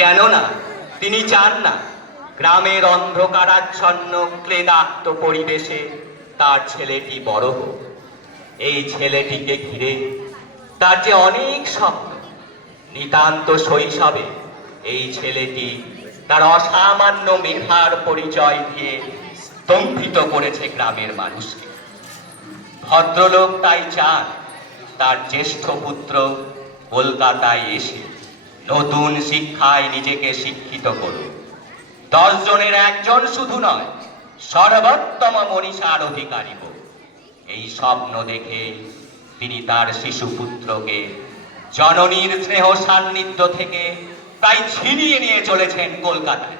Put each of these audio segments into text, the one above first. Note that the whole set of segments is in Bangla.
কেননা তিনি চান না গ্রামের অন্ধকারাচ্ছন্ন ক্লেদাক্ত পরিবেশে তার ছেলেটি বড় হোক। এই ছেলেটিকে ঘিরে তার যে অনেক স্বপ্ন, নিতান্ত শৈশবে এই ছেলেটি তার অসামান্য মেধার পরিচয় দিয়ে স্তম্ভিত করেছে গ্রামের মানুষকে। ভদ্রলোক তাই চান তার জ্যেষ্ঠ পুত্র কলকাতায় এসে নতুন শিক্ষায় নিজেকে শিক্ষিত করুক। 10 জনের একজন শুধু নয়, সর্বোত্তম মনীষার অধিকারী হোক। এই স্বপ্ন দেখে তিনি তার শিশুপুত্রকে জননীর স্নেহ সান্নিধ্য থেকে প্রায় ছিনিয়ে নিয়ে চলেছেন কলকাতায়।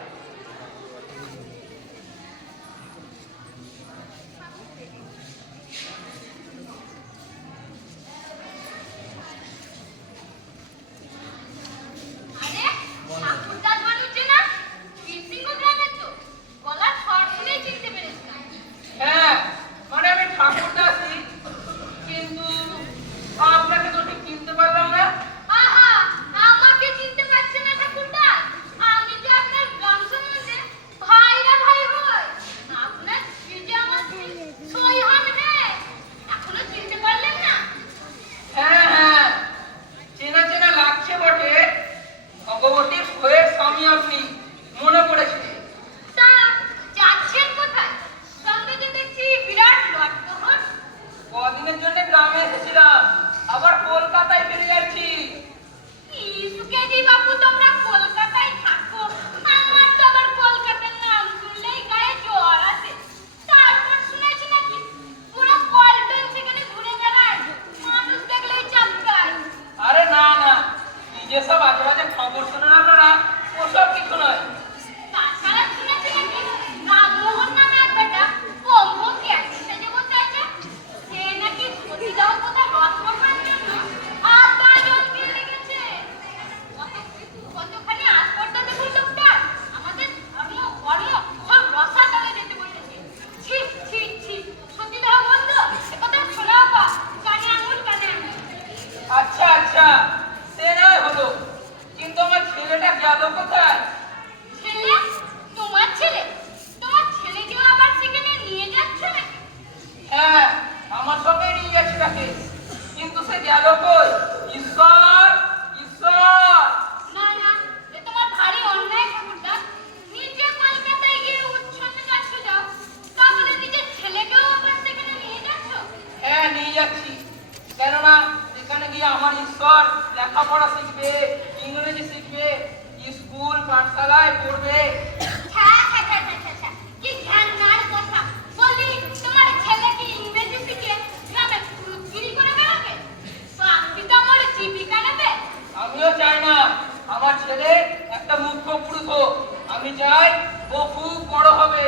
আমি চাই ও খুব বড় হবে,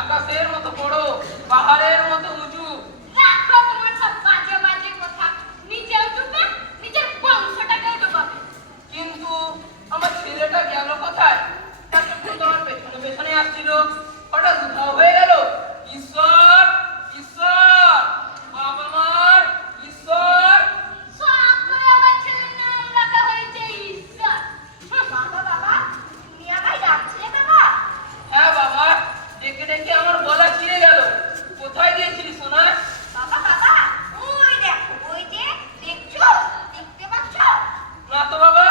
আকাশের মতো বড়, পাহাড়ের মতো উঁচু। রাখো তোমার সব বাজে বাজে কথা, নিজেও ডুবে নিজের বংশটাকেও ডুবাবে। কিন্তু আমার ছেলেটা গেল কোথায়? তাকে তো তোমার পেছনে পেছনে আসছিল, হঠাৎ উধাও হয়ে গেল। ঈশ্বর ঈশ্বর, বাবা মার ঈশ্বর। সব করে আমার ছেলের নাম রাখা হয়েছে ঈশ্বর। বাবা বাবা, তুমি আমায় ডাকছিলে বাবা? হ্যাঁ বাবা, ডেকে ডেকে আমার গলা ছিঁড়ে গেল। কোথায় গিয়েছিলি সোনা? বাবা বাবা, ওই দেখো, ওই যে দেখছো, দেখতে পাচ্ছ? না তো বাবা,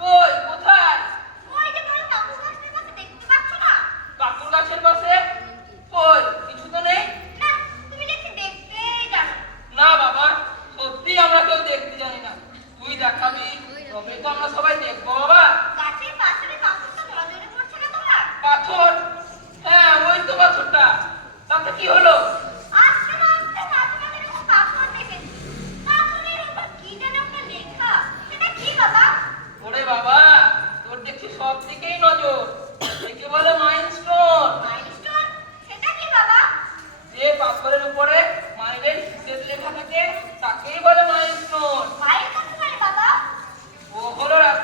কই কোথায়? ওই যে বড় কাকুর গাছের পাশে, দেখতে পাচ্ছ না? কাকুর গাছের পাশে? কই কিছু তো নেই। না, তুমি দেখছি দেখতেই জানো। না বাবা, সত্যি আমরা কেউ দেখতে জানি না। তুই দেখাবি তবে তো আমরা সবাই দেখবো বাবা। গাছের পাশের পাথরটা নজরে পড়ছে না তোমার? পাথর? হ্যাঁ ওই তো পাথরটা, তাতে কি হলো? আজকে মাঝে মাঝে এরকম পাথর দেখেছি। পাথরের উপর কি যেন একটা লেখা, সেটা কি বাবা? ওরে বাবা, তোর দেখছি সব দিকেই নজর। একে বলে মাইলস্টোন। মাইলস্টোন? সেটা কি বাবা? যে পাথরের উপরে মাইলের হিসেব লেখা থাকে তাকেই বলে মাইলস্টোন। মাইল কত মানে বাবা? ও হলো রাস্তা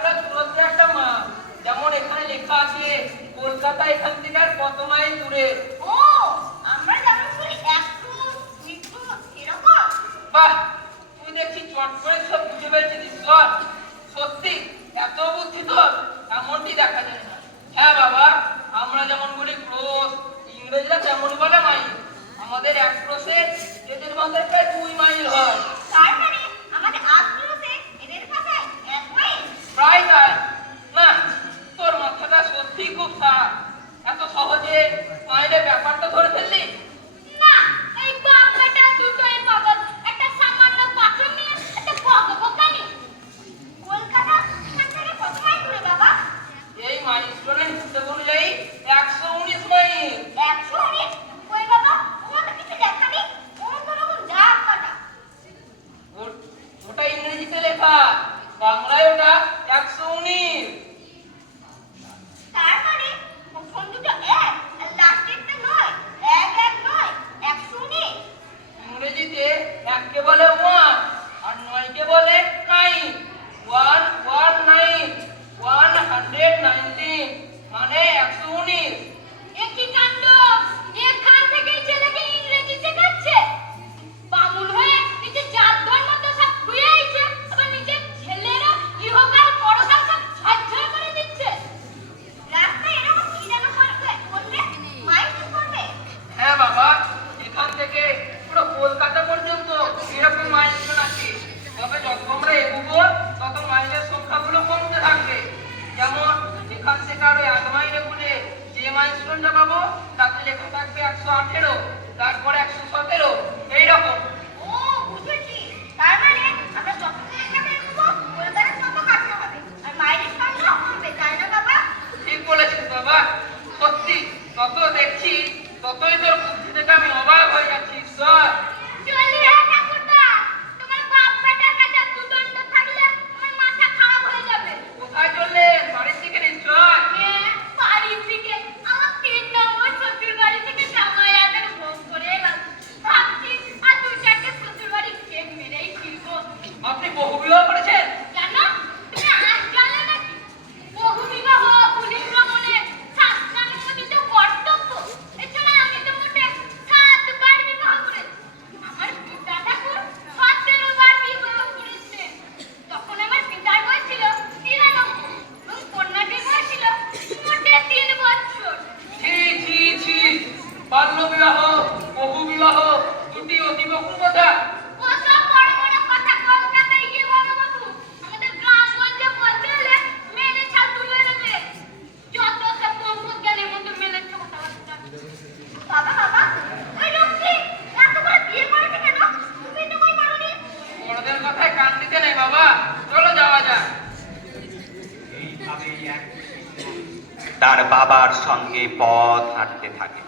তার বাবার সঙ্গে পথ হাঁটতে থাকে।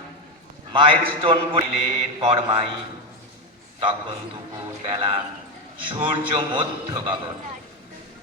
মাইলস্টোন গুলিলের পর মাইল, তখন দুপুর বেলা, সূর্য মধ্য গগন।